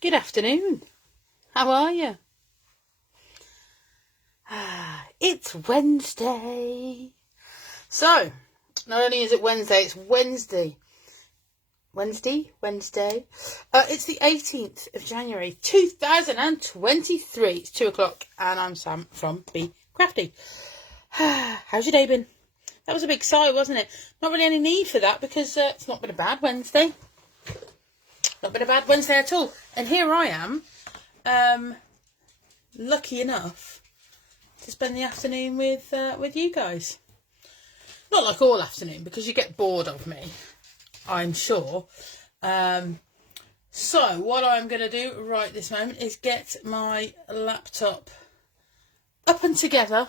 Good afternoon. How are you? It's Wednesday. So, not only is it Wednesday, it's Wednesday. Wednesday? It's the 18th of January, 2023. It's 2 o'clock and I'm Sam from Bee Crafty. How's your day been? That was a big sigh, wasn't it? Not really any need for that because it's not been a bad Wednesday. Not been a bad Wednesday at all. And here I am, lucky enough to spend the afternoon with you guys. Not like all afternoon because you get bored of me, I'm sure. So what I'm going to do right this moment is get my laptop up and together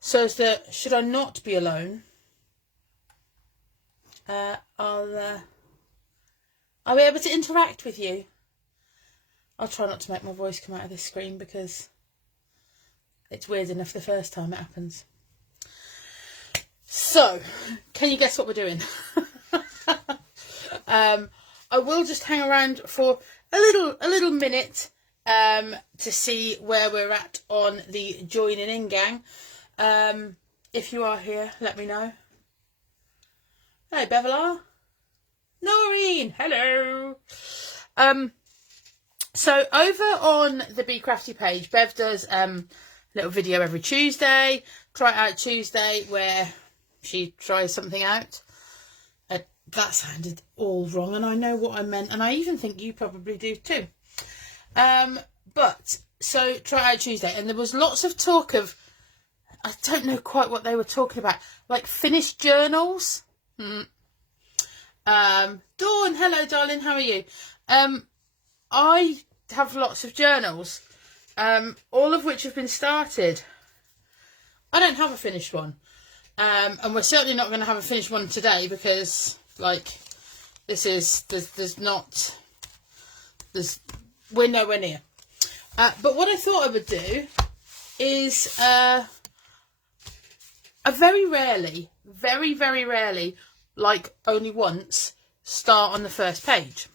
so as that should I not be alone, I'll be able to interact with you. I'll try not to make my voice come out of this screen because it's weird enough the first time it happens. So, can you guess what we're doing? I will just hang around for a little minute to see where we're at on the joining in gang. If you are here, let me know. Hey, Bevelar. Noreen, hello. So over on the Bee Crafty page, Bev does a little video every Tuesday, Try It Out Tuesday, where she tries something out. That sounded all wrong, and I know what I meant, and I even think you probably do too. But so Try It Out Tuesday, and there was lots of talk of, I don't know quite what they were talking about, like finished journals. Dawn, hello darling, how are you? I have lots of journals, all of which have been started. I don't have a finished one, and we're certainly not going to have a finished one today because, like, we're nowhere near. But what I thought I would do is, I very rarely, like only once, start on the first page.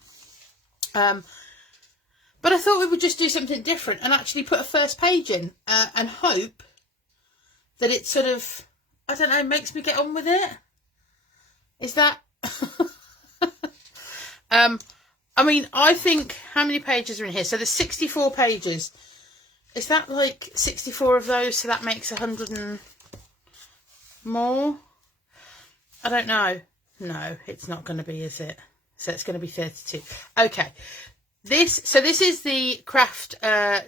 But I thought we would just do something different and actually put a first page in and hope that it sort of, I don't know, makes me get on with it. Is that... I mean, I think, how many pages are in here? So there's 64 pages. Is that like 64 of those? So that makes 100 and more? I don't know. No, it's not going to be, is it? So it's going to be 32. Okay. This is the Kraft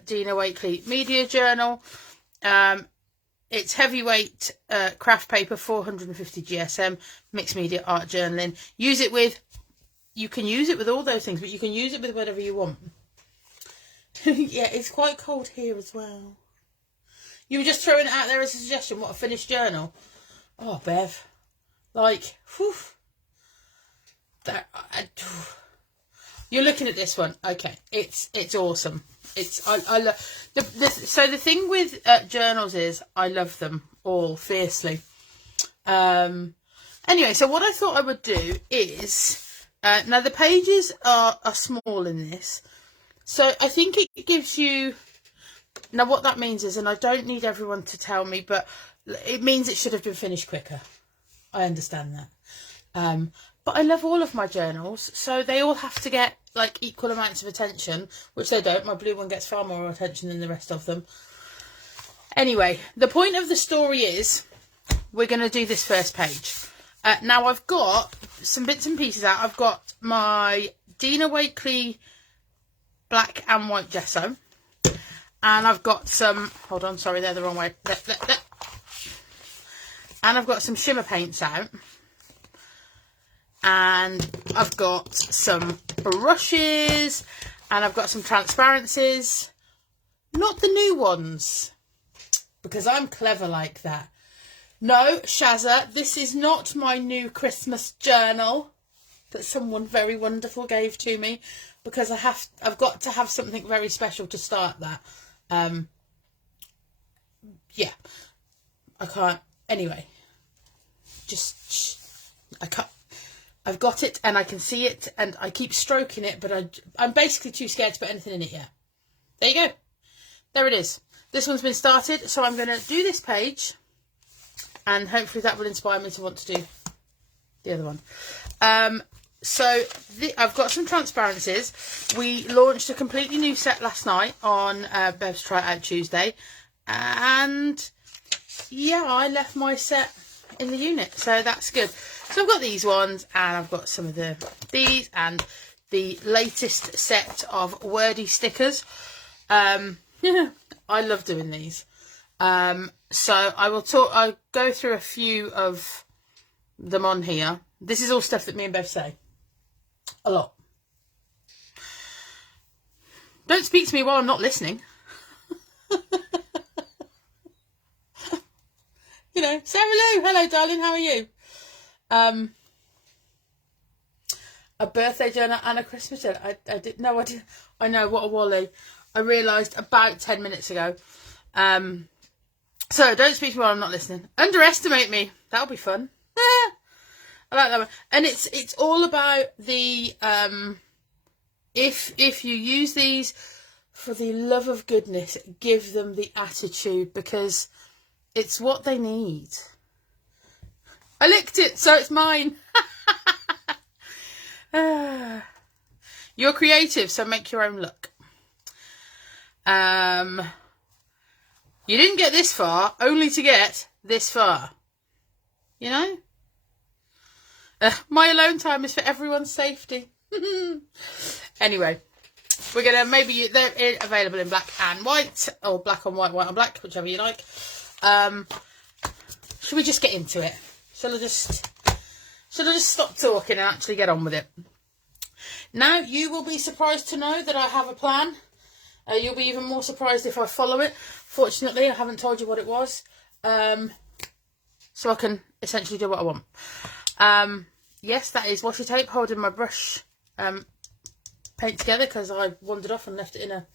Dina Wakely Media Journal. It's heavyweight craft paper, 450 GSM, mixed media art journaling. You can use it with all those things, but you can use it with whatever you want. Yeah, it's quite cold here as well. You were just throwing it out there as a suggestion. What, a finished journal? Oh, Bev. Like, whew. You're looking at this one. Okay, it's awesome. I love so the thing with journals is I love them all fiercely. Anyway, so what I thought I would do is now the pages are small in this, so I think it gives you, now what that means is, and I don't need everyone to tell me, but it means it should have been finished quicker. I understand that. But I love all of my journals, so they all have to get like equal amounts of attention, which they don't. My blue one gets far more attention than the rest of them. Anyway, the point of the story is we're going to do this first page. Now I've got some bits and pieces out. I've got my Dina Wakely black and white gesso, and I've got some, hold on, sorry, they're the wrong way. And I've got some shimmer paints out. And I've got some brushes, and I've got some transparencies, not the new ones, because I'm clever like that. No, Shazza, this is not my new Christmas journal that someone very wonderful gave to me, because I've got to have something very special to start that. Yeah, I can't, anyway, I can't. I've got it and I can see it and I keep stroking it, but I'm basically too scared to put anything in it yet. There you go. There it is. This one's been started, so I'm going to do this page and hopefully that will inspire me to want to do the other one. So I've got some transparencies. We launched a completely new set last night on Bev's Try It Out Tuesday, and yeah, I left my set in the unit, so that's good. So I've got these ones, and I've got some of these and the latest set of wordy stickers. Yeah, I love doing these. So I'll go through a few of them on here. This is all stuff that me and Bev say a lot. Don't speak to me while I'm not listening. You know, Sarah Lou, hello darling, how are you? A birthday journal and a Christmas journal. I know, what a wally. I realised about 10 minutes ago. So don't speak to me while I'm not listening. Underestimate me. That'll be fun. I like that one. And it's all about the if you use these, for the love of goodness, give them the attitude, because it's what they need. I licked it, so it's mine. You're creative, so make your own look. You didn't get this far only to get this far. You know? My alone time is for everyone's safety. Anyway, we're going to, they're available in black and white, or black on white, white on black, whichever you like. Should we just get into it? Shall I just stop talking and actually get on with it? Now, you will be surprised to know that I have a plan. You'll be even more surprised if I follow it. Fortunately, I haven't told you what it was. So I can essentially do what I want. Yes, that is washi tape holding my brush paint together, because I wandered off and left it in a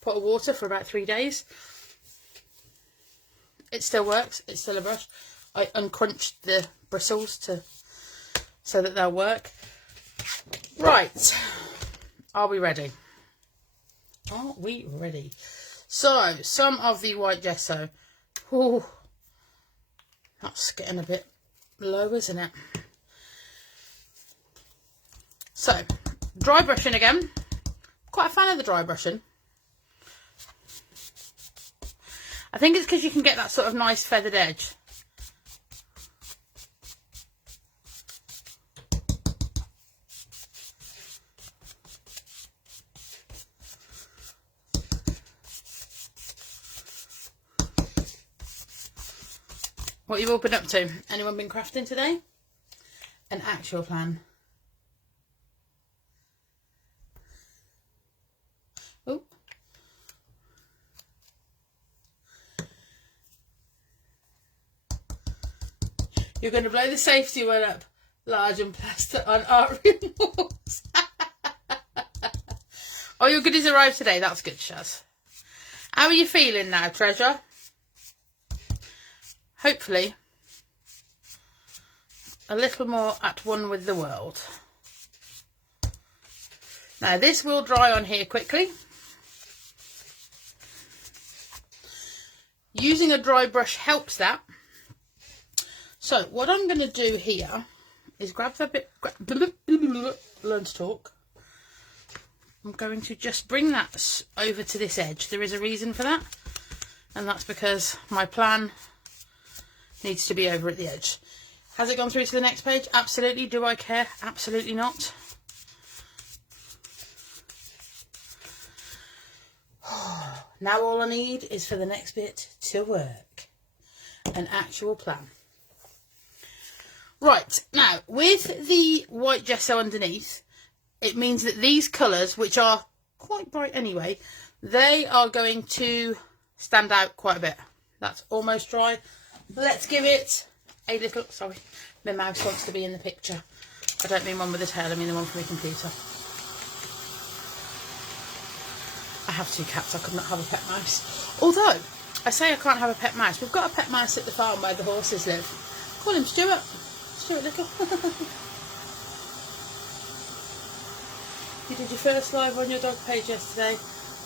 pot of water for about 3 days. It still works. It's still a brush. I uncrunched the bristles so that they'll work. Right. Are we ready? Are we ready? So, some of the white gesso. Ooh, that's getting a bit low, isn't it? So, dry brushing again. Quite a fan of the dry brushing. I think it's because you can get that sort of nice feathered edge. What have you all been up to? Anyone been crafting today? An actual plan. Oh. You're going to blow the safety one up large and plaster on art room walls. Oh, your goodies arrived today. That's good, Shaz. How are you feeling now, treasure? Hopefully a little more at one with the world. Now this will dry on here quickly. Using a dry brush helps that. So what I'm going to do here is grab the bit, learn to talk. I'm going to just bring that over to this edge. There is a reason for that, and that's because my plan needs to be over at the edge. Has it gone through to the next page? Absolutely. Do I care? Absolutely not. Now all I need is for the next bit to work. An actual plan. Right, now with the white gesso underneath, it means that these colours, which are quite bright anyway, they are going to stand out quite a bit. That's almost dry. Let's give it a little, sorry, my mouse wants to be in the picture. I don't mean one with a tail, I mean the one from my computer. I have 2 cats, I could not have a pet mouse. Although, I say I can't have a pet mouse. We've got a pet mouse at the farm where the horses live. Call him Stuart. Stuart Little. You did your first live on your dog page yesterday.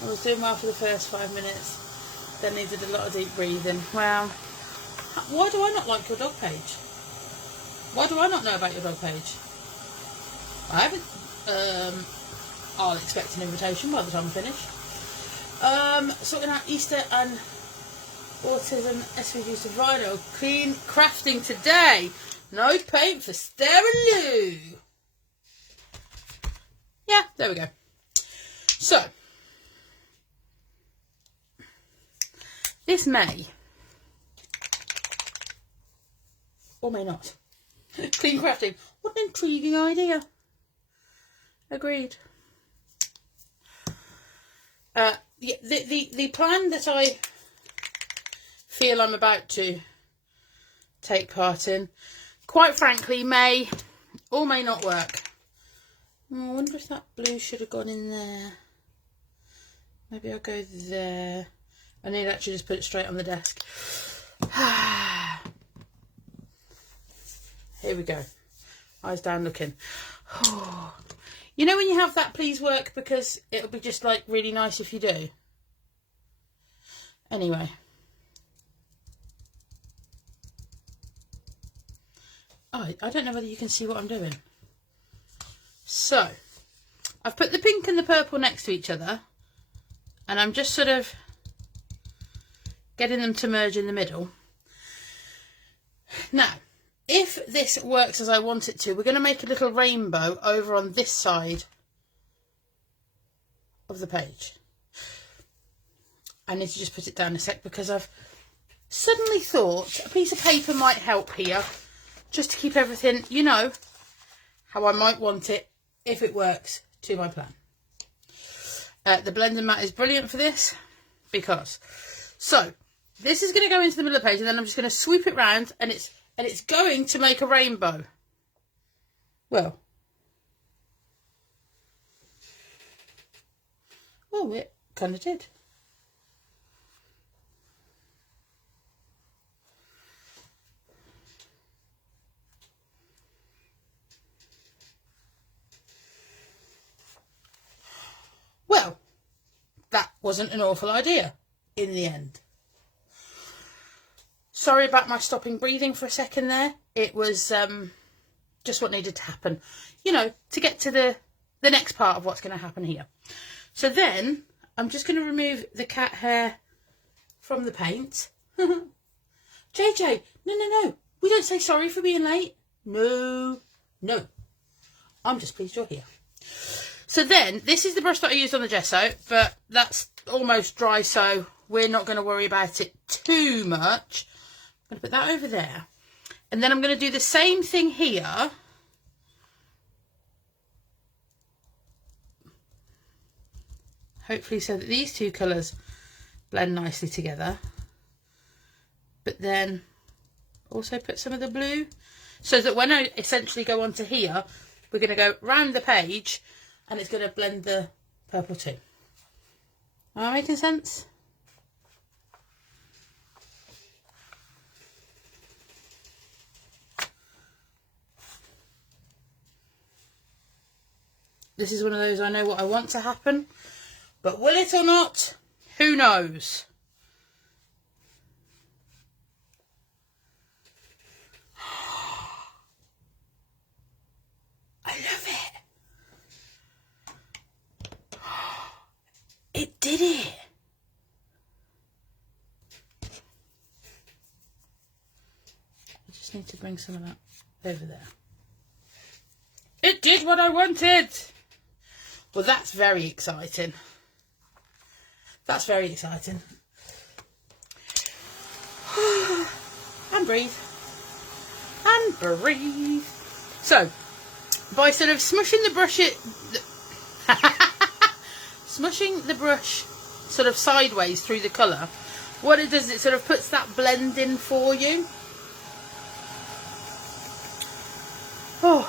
I was doing well for the first 5 minutes. Then needed a lot of deep breathing. Well, why do I not like your dog page? Why do I not know about your dog page? I haven't. I'll expect an invitation by the time I'm finished. Sorting out Easter and autism SVG survival. Clean crafting today. No paint for Steraloo. Yeah, there we go. So, this may, or may not. Clean crafting. What an intriguing idea. Agreed. Yeah, the plan that I feel I'm about to take part in, quite frankly, may or may not work. I wonder if that blue should have gone in there. Maybe I'll go there. I need to actually just put it straight on the desk. Here we go. Eyes down looking. You know when you have that please work, because it'll be just like really nice if you do. Anyway. Oh, I don't know whether you can see what I'm doing. So, I've put the pink and the purple next to each other, and I'm just sort of getting them to merge in the middle. Now, if this works as I want it to, we're going to make a little rainbow over on this side of the page. I need to just put it down a sec because I've suddenly thought a piece of paper might help here, just to keep everything, you know, how I might want it if it works to my plan. The blending mat is brilliant for this because, so this is going to go into the middle of the page, and then I'm just going to sweep it round, and it's going to make a rainbow. Well, oh, it kind of did. Well, that wasn't an awful idea in the end. Sorry about my stopping breathing for a second there. It was just what needed to happen, you know, to get to the next part of what's going to happen here. So then I'm just going to remove the cat hair from the paint. JJ, no. We don't say sorry for being late. No. I'm just pleased you're here. So then, this is the brush that I used on the gesso, but that's almost dry, so we're not going to worry about it too much. I'm going to put that over there. And then I'm going to do the same thing here. Hopefully so that these two colours blend nicely together. But then also put some of the blue, so that when I essentially go onto here, we're going to go round the page, and it's going to blend the purple too. Am I making sense? This is one of those, I know what I want to happen, but will it or not? Who knows? I love it. It did it. I just need to bring some of that over there. It did what I wanted. Well, that's very exciting. That's very exciting. And breathe. And breathe. So, by sort of smushing the brush smushing the brush sort of sideways through the colour, what it does, it sort of puts that blend in for you. Oh,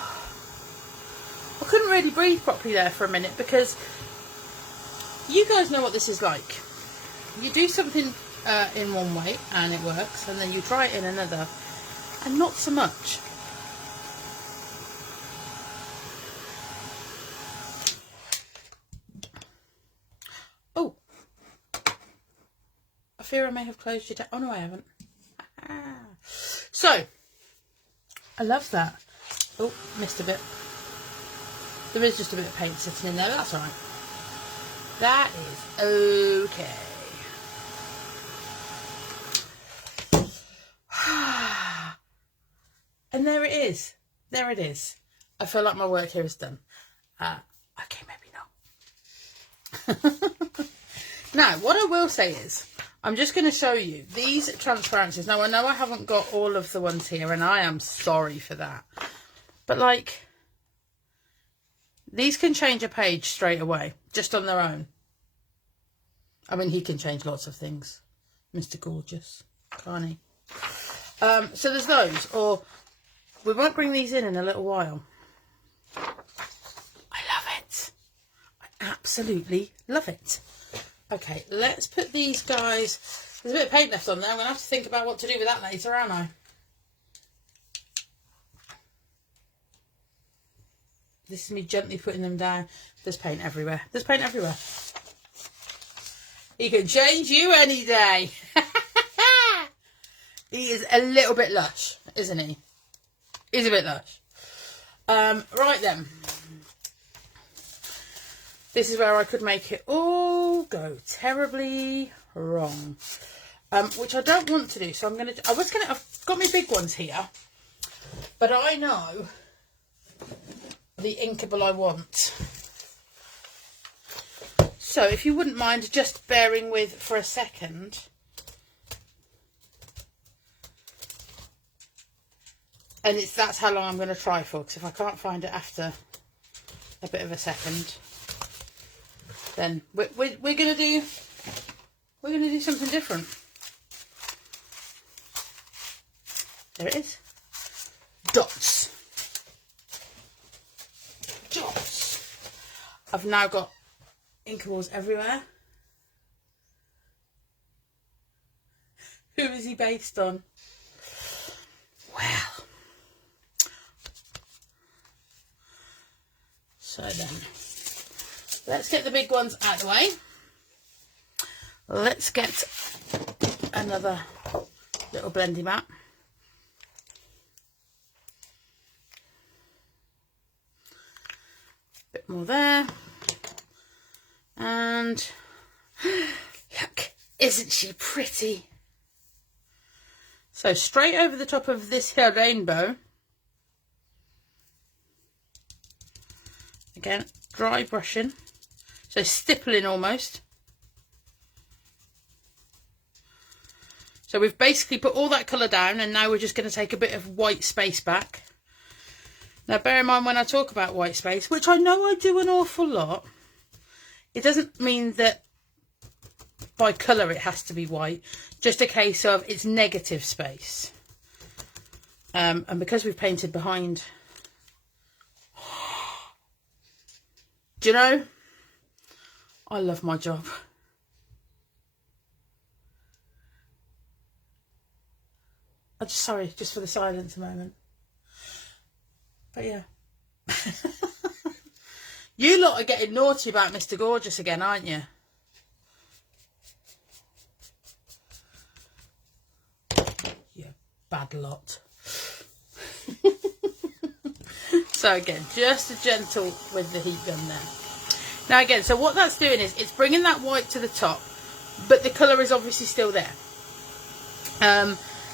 I couldn't really breathe properly there for a minute, because you guys know what this is like. You do something in one way and it works, and then you try it in another and not so much. fear I may have closed you down. Oh, no, I haven't. So, I love that. Oh, missed a bit. There is just a bit of paint sitting in there, but that's all right. That is okay. And there it is. There it is. I feel like my work here is done. Okay, maybe not. Now, what I will say is, I'm just going to show you these transparencies. Now, I know I haven't got all of the ones here, and I am sorry for that. But, like, these can change a page straight away, just on their own. I mean, he can change lots of things, Mr. Gorgeous, can't he? So there's those, or we won't bring these in a little while. I love it. I absolutely love it. Okay, let's put these guys... There's a bit of paint left on there. I'm going to have to think about what to do with that later, aren't I? This is me gently putting them down. There's paint everywhere. There's paint everywhere. He can change you any day. He is a little bit lush, isn't he? He's a bit lush. Right then. This is where I could make it all go terribly wrong. Which I don't want to do. So I'm going to... I've got my big ones here. But I know the inkable I want. So if you wouldn't mind just bearing with for a second. And that's how long I'm going to try for, because if I can't find it after a bit of a second, then we're going to do something different. There it is. Dots. Dots. I've now got inkables everywhere. Who is he based on? Well. So then, let's get the big ones out of the way. Let's get another little blendy mat. Bit more there. And look, isn't she pretty? So straight over the top of this here rainbow. Again, dry brushing. So stippling almost. So we've basically put all that colour down, and now we're just going to take a bit of white space back. Now bear in mind when I talk about white space, which I know I do an awful lot, it doesn't mean that by colour it has to be white. Just a case of it's negative space. And because we've painted behind, do you know, I love my job. Sorry, just for the silence a moment. But yeah. You lot are getting naughty about Mr. Gorgeous again, aren't you? You bad lot. So again, just a gentle with the heat gun there. Now again, so what that's doing is it's bringing that white to the top, but the colour is obviously still there.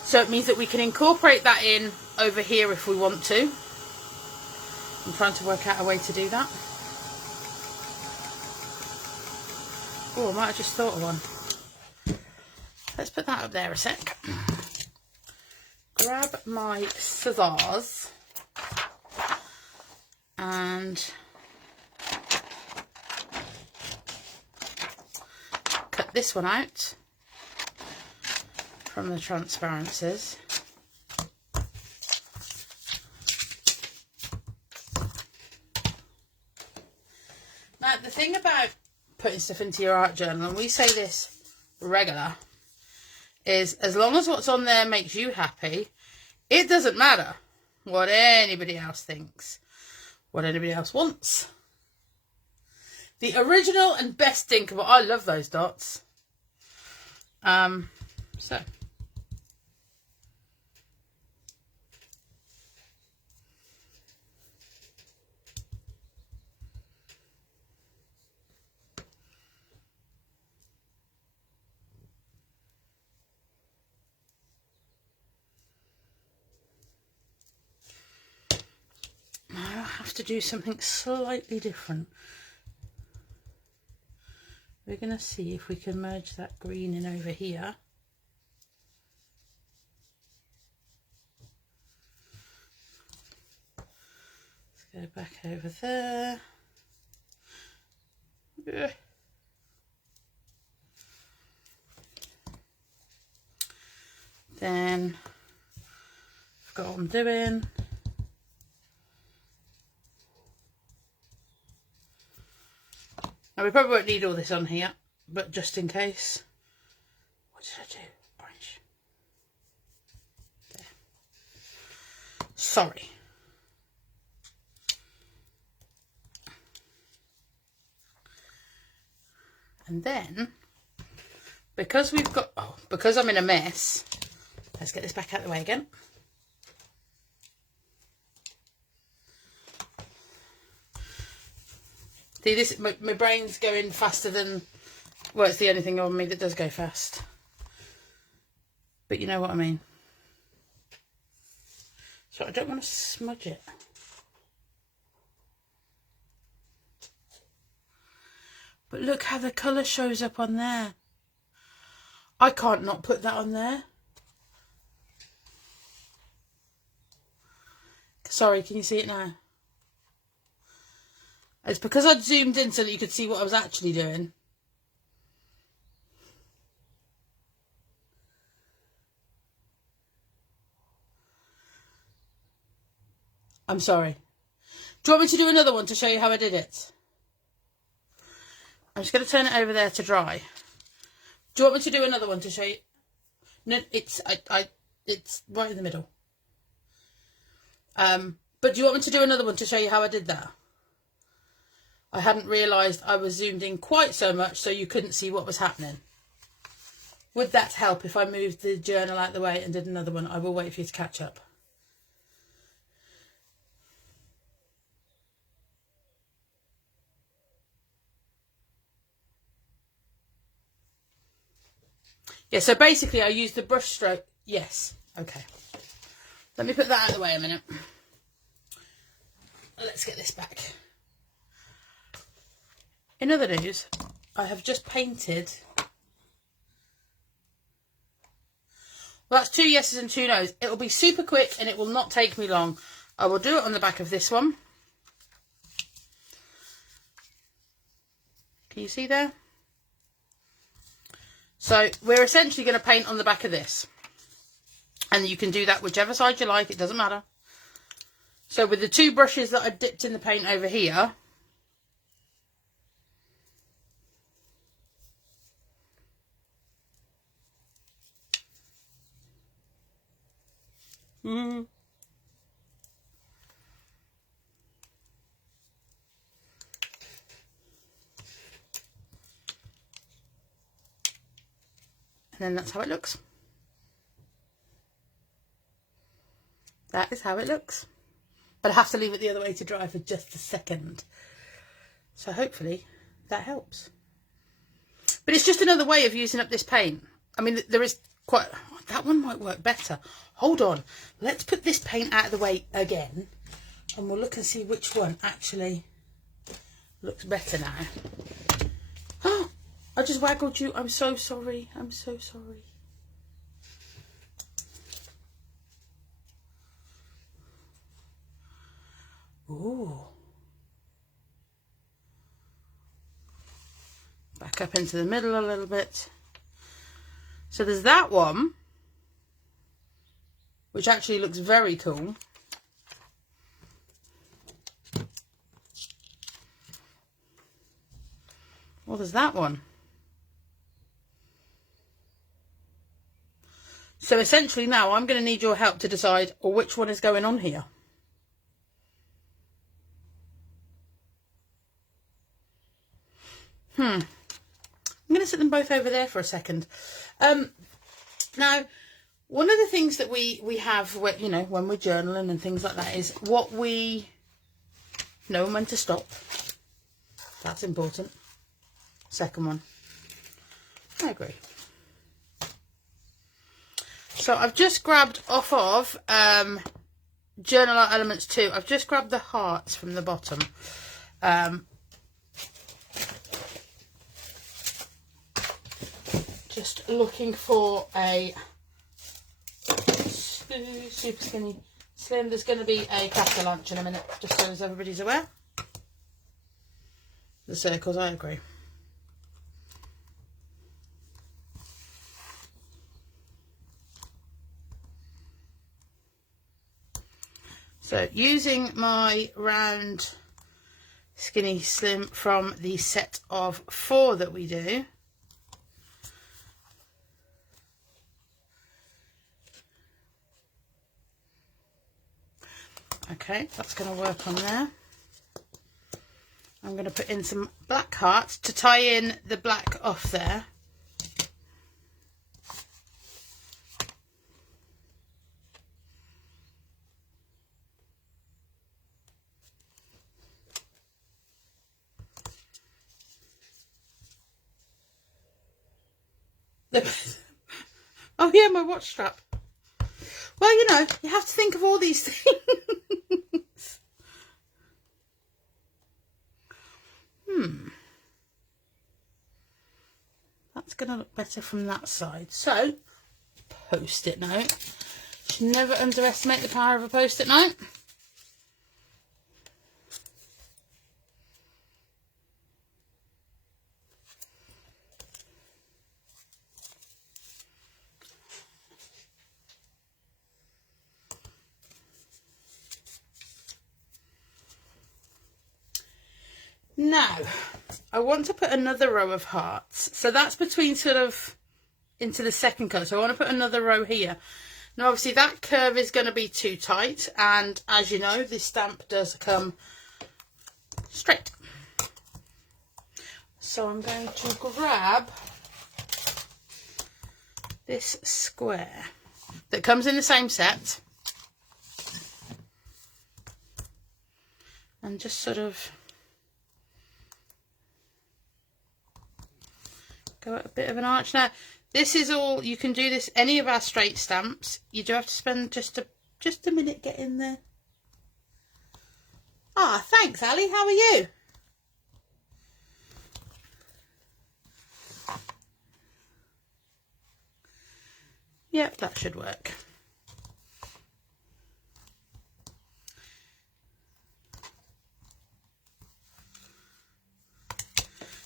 So it means that we can incorporate that in over here if we want to. I'm trying to work out a way to do that. Oh, I might have just thought of one. Let's put that up there a sec. Grab my scissors and cut this one out from the transparencies. Now the thing about putting stuff into your art journal, and we say this regular, is as long as what's on there makes you happy, it doesn't matter what anybody else thinks, what anybody else wants. The original and best inkable, I love those dots. So. Now I have to do something slightly different. We're going to see if we can merge that green in over here. Let's go back over there. Yeah. Then I've got what I'm doing. Now we probably won't need all this on here, but just in case. What did I do? Orange. There. Sorry. And then, because we've got, because I'm in a mess, let's get this back out of the way again. See, this, my brain's going faster than, well, it's the only thing on me that does go fast. But you know what I mean. So I don't want to smudge it. But look how the colour shows up on there. I can't not put that on there. Sorry, can you see it now? It's because I'd zoomed in so that you could see what I was actually doing. I'm sorry. Do you want me to do another one to show you how I did it? I'm just going to turn it over there to dry. Do you want me to do another one to show you? No, it's right in the middle. But do you want me to do another one to show you how I did that? I hadn't realised I was zoomed in quite so much so you couldn't see what was happening. Would that help if I moved the journal out the way and did another one? I will wait for you to catch up. Yeah, so basically I used the brush stroke. Yes, okay. Let me put that out of the way a minute. Let's get this back. In other news, I have just painted. Well, that's 2 yeses and 2 nos. It will be super quick and it will not take me long. I will do it on the back of this one. Can you see there? So we're essentially going to paint on the back of this. And you can do that whichever side you like, it doesn't matter. So with the 2 brushes that I dipped in the paint over here, and then that's how it looks. That is how it looks. But I have to leave it the other way to dry for just a second. So hopefully that helps. But it's just another way of using up this paint. I mean, there is quite... That one might work better. Hold on. Let's put this paint out of the way again. And we'll look and see which one actually looks better now. Oh, I just waggled you. I'm so sorry. I'm so sorry. Ooh. Back up into the middle a little bit. So there's that one, which actually looks very cool. Well, there's that one. So essentially now I'm going to need your help to decide which one is going on here. I'm going to sit them both over there for a second. Now, one of the things that we have, you know, when we're journaling and things like that is what we know when to stop. That's important. Second one. I agree. So I've just grabbed off of Journal Art Elements 2. I've just grabbed the hearts from the bottom. Just looking for a super skinny slim. There's going to be a Kraft launch in a minute, just so as everybody's aware. The circles, I agree. So using my round skinny slim from the set of 4 that we do. Okay, that's going to work on there. I'm going to put in some black hearts to tie in the black off there. Oh yeah, my watch strap. Well, you know, you have to think of all these things. That's going to look better from that side. So, post-it note. Should never underestimate the power of a post-it note. Now, I want to put another row of hearts. So that's between sort of into the second colour. So I want to put another row here. Now, obviously, that curve is going to be too tight. And as you know, this stamp does come straight. So I'm going to grab this square that comes in the same set. And just sort of go at a bit of an arch. Now, this is all, you can do this, any of our straight stamps. You do have to spend just a minute getting there. Ah, thanks, Ali. How are you? Yep, that should work.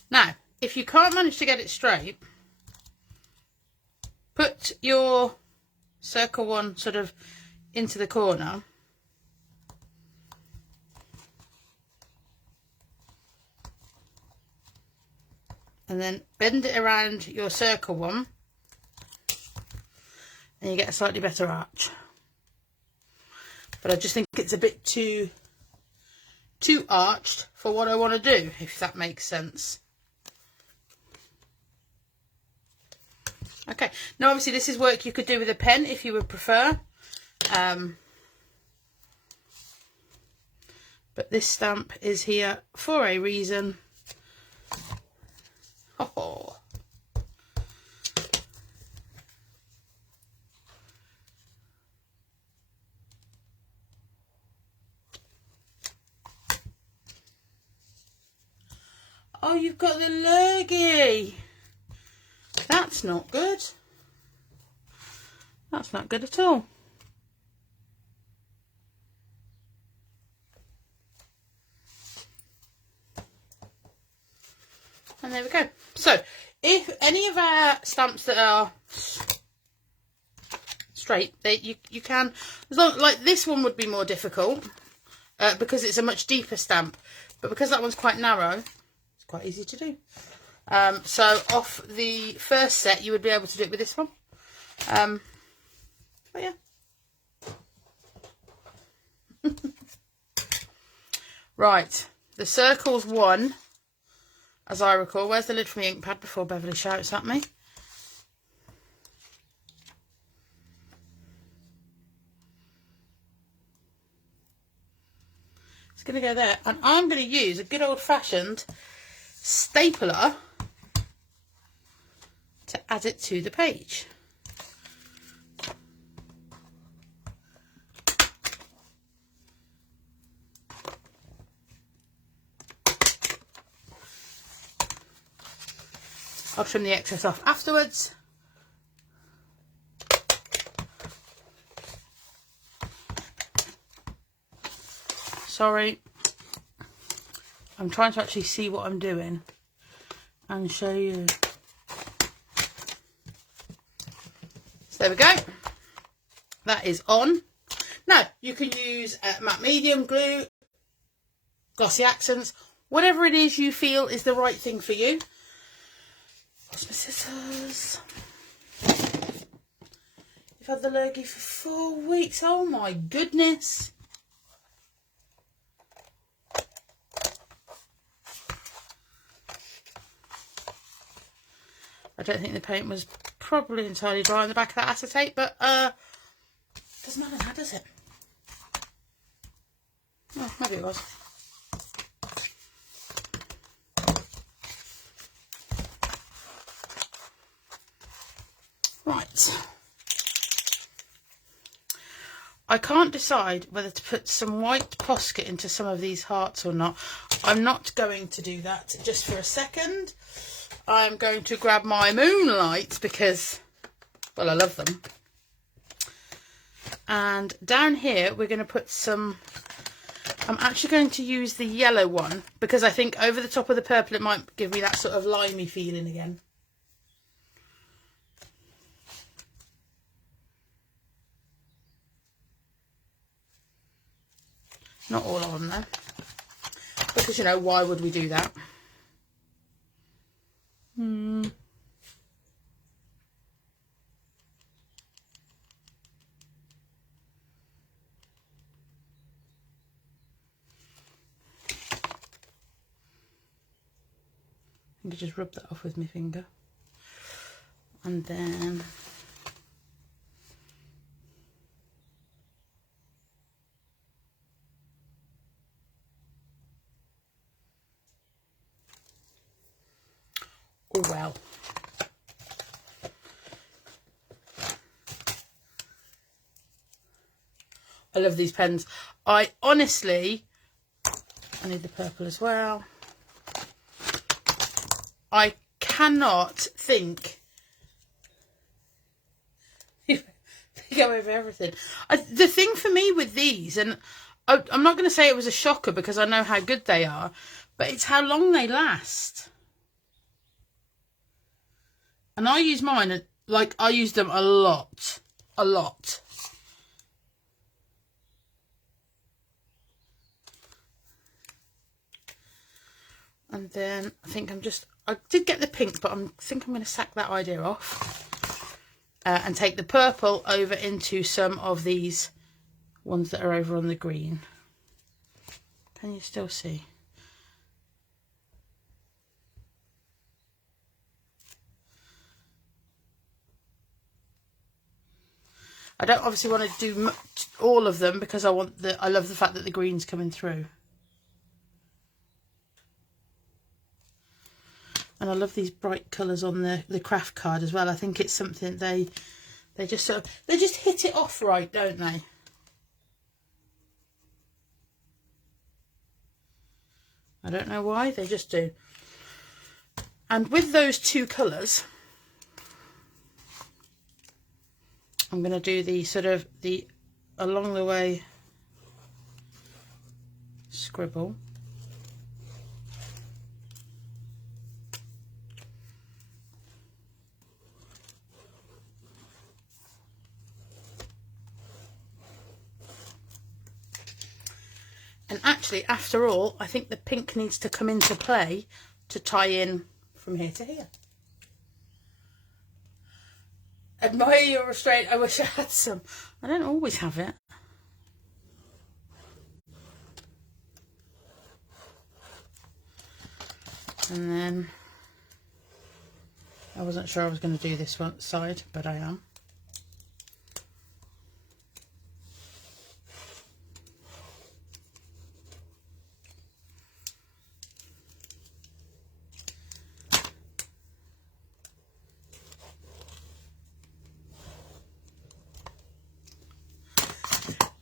Now, if you can't manage to get it straight, put your circle one sort of into the corner. And then bend it around your circle one. And you get a slightly better arch. But I just think it's a bit too arched for what I want to do, if that makes sense. Okay, now obviously this is work you could do with a pen if you would prefer. But this stamp is here for a reason. Oh. Oh, you've got the lurgy. That's not good. That's not good at all. And there we go. So, if any of our stamps that are straight, you can, as long, like this one would be more difficult because it's a much deeper stamp, but because that one's quite narrow, it's quite easy to do. So off the first set, you would be able to do it with this one. But yeah. Right, the circle's one, as I recall. Where's the lid from the ink pad before Beverly shouts at me? It's going to go there, and I'm going to use a good old-fashioned stapler to add it to the page. I'll trim the excess off afterwards. Sorry, I'm trying to actually see what I'm doing and show you. So there we go. That is on. Now you can use matte medium glue, glossy accents, whatever it is you feel is the right thing for you. Where's my scissors? You've had the lurgy for 4 weeks. Oh my goodness. I don't think the paint was probably entirely dry on the back of that acetate, but doesn't matter now, does it? Oh, maybe it was. Right. I can't decide whether to put some white Posca into some of these hearts or not. I'm not going to do that just for a second. I'm going to grab my Moonlight because, well, I love them. And down here, we're going to put some, I'm actually going to use the yellow one because I think over the top of the purple, it might give me that sort of limey feeling again. Not all on there, because, you know, why would we do that? I can just rub that off with my finger, and then oh well. I love these pens. I honestly, I need the purple as well. I cannot think. They go over everything. The thing for me with these, and I'm not going to say it was a shocker because I know how good they are, but it's how long they last. And I use mine, like, I use them a lot. A lot. And then I think I did get the pink, but I think I'm going to sack that idea off. And take the purple over into some of these ones that are over on the green. Can you still see? I don't obviously want to do all of them because I love the fact that the green's coming through. And I love these bright colours on the Kraft card as well. I think it's something they just sort of, they just hit it off right, don't they? I don't know why, they just do. And with those two colours, I'm going to do the sort of the along the way scribble. And actually, after all, I think the pink needs to come into play to tie in from here to here. Admire your restraint. I wish I had some. I don't always have it. And then I wasn't sure I was going to do this one side, but I am.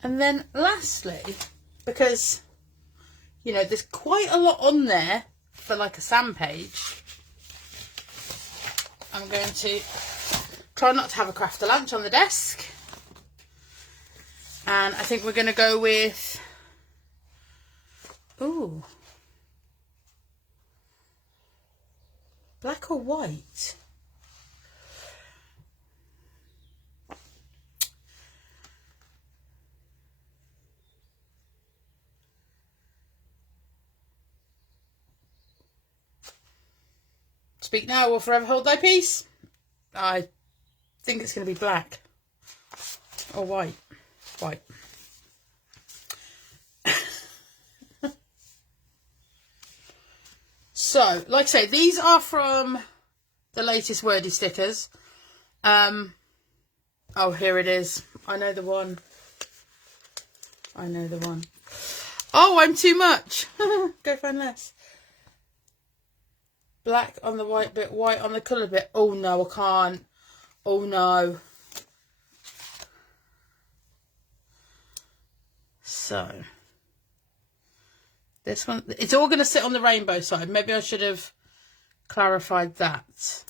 And then lastly, because, you know, there's quite a lot on there for like a SAM page, I'm going to try not to have a crafter lunch on the desk. And I think we're going to go with, ooh, black or white? Speak now or forever hold thy peace. I think it's going to be black or white. White. So, like I say, these are from the latest Wordy stickers. Oh, here it is. I know the one. I know the one. Oh, I'm too much. Go find less. Black on the white bit, white on the colour bit. Oh no, I can't. Oh no. So, this one, it's all going to sit on the rainbow side. Maybe I should have clarified that.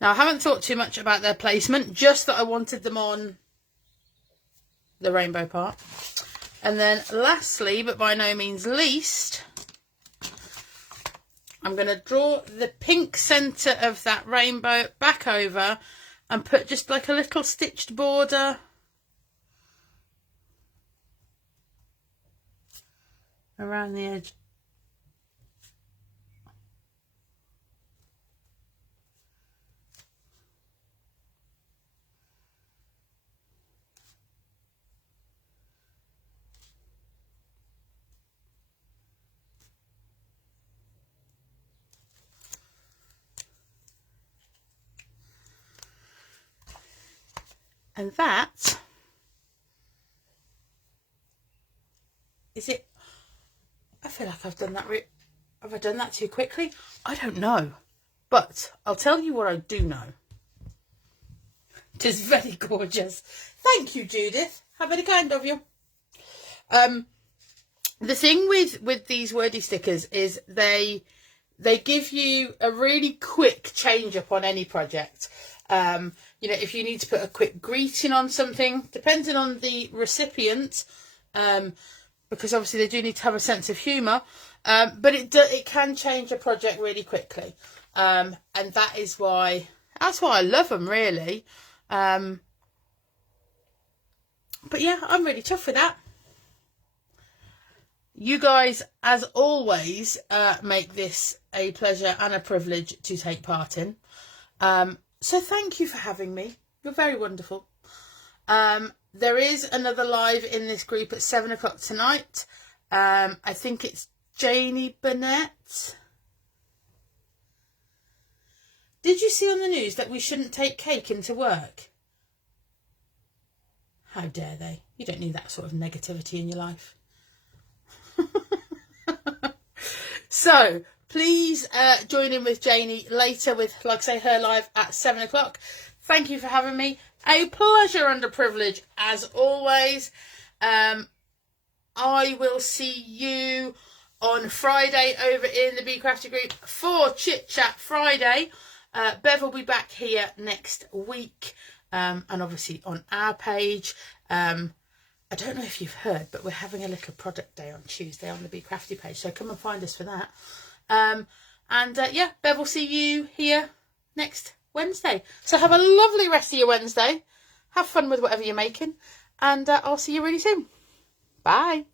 Now, I haven't thought too much about their placement, just that I wanted them on the rainbow part. And then lastly, but by no means least, I'm going to draw the pink centre of that rainbow back over and put just like a little stitched border around the edge. And that is it. I feel like I've done that. Have I done that too quickly? I don't know. But I'll tell you what I do know. It is very gorgeous. Thank you, Judith. How very kind of you. The thing with these Wordy stickers is they give you a really quick change up on any project. You know, if you need to put a quick greeting on something, depending on the recipient, because obviously they do need to have a sense of humour, but it can change a project really quickly, and that's why I love them, really. But yeah, I'm really chuffed with that. You guys, as always, make this a pleasure and a privilege to take part in. So thank you for having me. You're very wonderful. There is another live in this group at 7 o'clock tonight. I think it's Janie Burnett. Did you see on the news that we shouldn't take cake into work? How dare they? You don't need that sort of negativity in your life. So please join in with Janie later with, like I say, her live at 7 o'clock. Thank you for having me. A pleasure and a privilege as always. I will see you on Friday over in the Bee Crafty group for Chit Chat Friday. Bev will be back here next week, and obviously on our page. I don't know if you've heard, but we're having a little product day on Tuesday on the Bee Crafty page, so come and find us for that. Yeah, Bev will see you here next Wednesday. So have a lovely rest of your Wednesday. Have fun with whatever you're making, and I'll see you really soon. Bye.